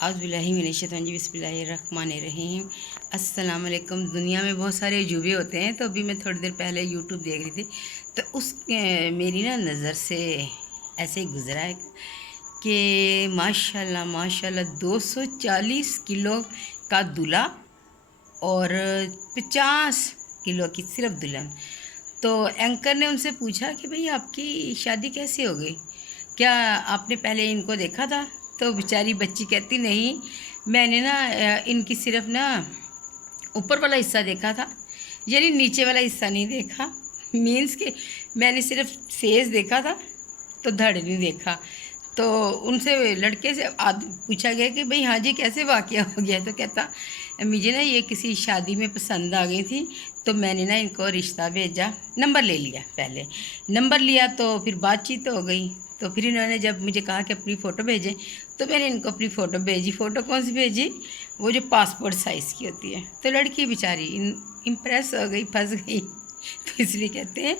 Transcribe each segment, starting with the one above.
اعوذ باللہ من الشیطان الرجیم، بسم اللہ الرحمن الرحیم۔ السلام علیکم۔ دنیا میں بہت سارے عجوبے ہوتے ہیں، تو ابھی میں تھوڑی دیر پہلے یوٹیوب دیکھ رہی تھی، تو میری نظر سے ایسے ہی گزرا ہے کہ ماشاءاللہ ماشاءاللہ 240 کلو کا دلہا اور 50 کلو کی صرف دلہن۔ تو اینکر نے ان سے پوچھا کہ بھئی آپ کی شادی کیسے ہو گئی، کیا آپ نے پہلے ان کو دیکھا تھا؟ تو بیچاری بچی کہتی نہیں، میں نے ان کی صرف اوپر والا حصہ دیکھا تھا، یعنی نیچے والا حصہ نہیں دیکھا، مینس کہ میں نے صرف فیس دیکھا تھا تو دھڑ نہیں دیکھا۔ تو ان سے لڑکے سے پوچھا گیا کہ بھئی ہاں جی کیسے واقعہ ہو گیا، تو کہتا مجھے یہ کسی شادی میں پسند آ گئی تھی، تو میں نے ان کو رشتہ بھیجا، نمبر لے لیا، پہلے نمبر لیا تو پھر بات چیت ہو گئی، تو پھر انہوں نے جب مجھے کہا کہ اپنی فوٹو بھیجیں، تو میں نے ان کو اپنی فوٹو بھیجی۔ فوٹو کون سی بھیجی؟ وہ جو پاسپورٹ سائز کی ہوتی ہے۔ تو لڑکی بیچاری امپریس ہو گئی، پھنس گئی۔ تو اس لیے کہتے ہیں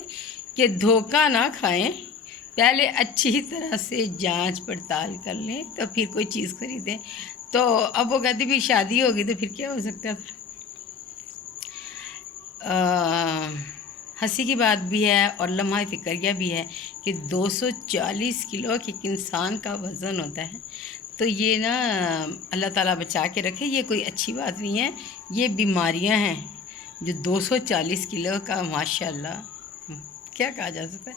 کہ دھوکہ نہ کھائیں، پہلے اچھی طرح سے جانچ پڑتال کر لیں تو پھر کوئی چیز خریدیں۔ تو اب وہ کہتی پھر شادی ہوگی تو پھر کیا ہو سکتا تھا۔ ہنسی کی بات بھی ہے اور لمحہ فکریہ بھی ہے کہ 240 کلو ایک انسان کا وزن ہوتا ہے، تو یہ اللہ تعالیٰ بچا کے رکھے، یہ کوئی اچھی بات نہیں ہے، یہ بیماریاں ہیں جو 240 کلو کا ماشاءاللہ کیا کہا جا سکتا ہے۔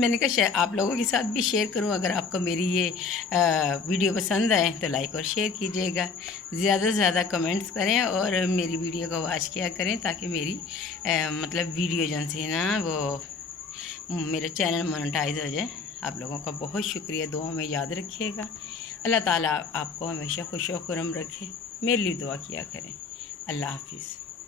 میں نے کہا آپ لوگوں کے ساتھ بھی شیئر کروں، اگر آپ کو میری یہ ویڈیو پسند آئے تو لائک اور شیئر کیجیے گا، زیادہ سے زیادہ کمنٹس کریں اور میری ویڈیو کو واچ کیا کریں، تاکہ میری ویڈیو جن سے وہ میرا چینل مونیٹائز ہو جائے۔ آپ لوگوں کا بہت شکریہ، دعا میں یاد رکھیے گا۔ اللہ تعالیٰ آپ کو ہمیشہ خوش و خرم رکھے، میرے لیے دعا کیا کریں۔ اللہ حافظ۔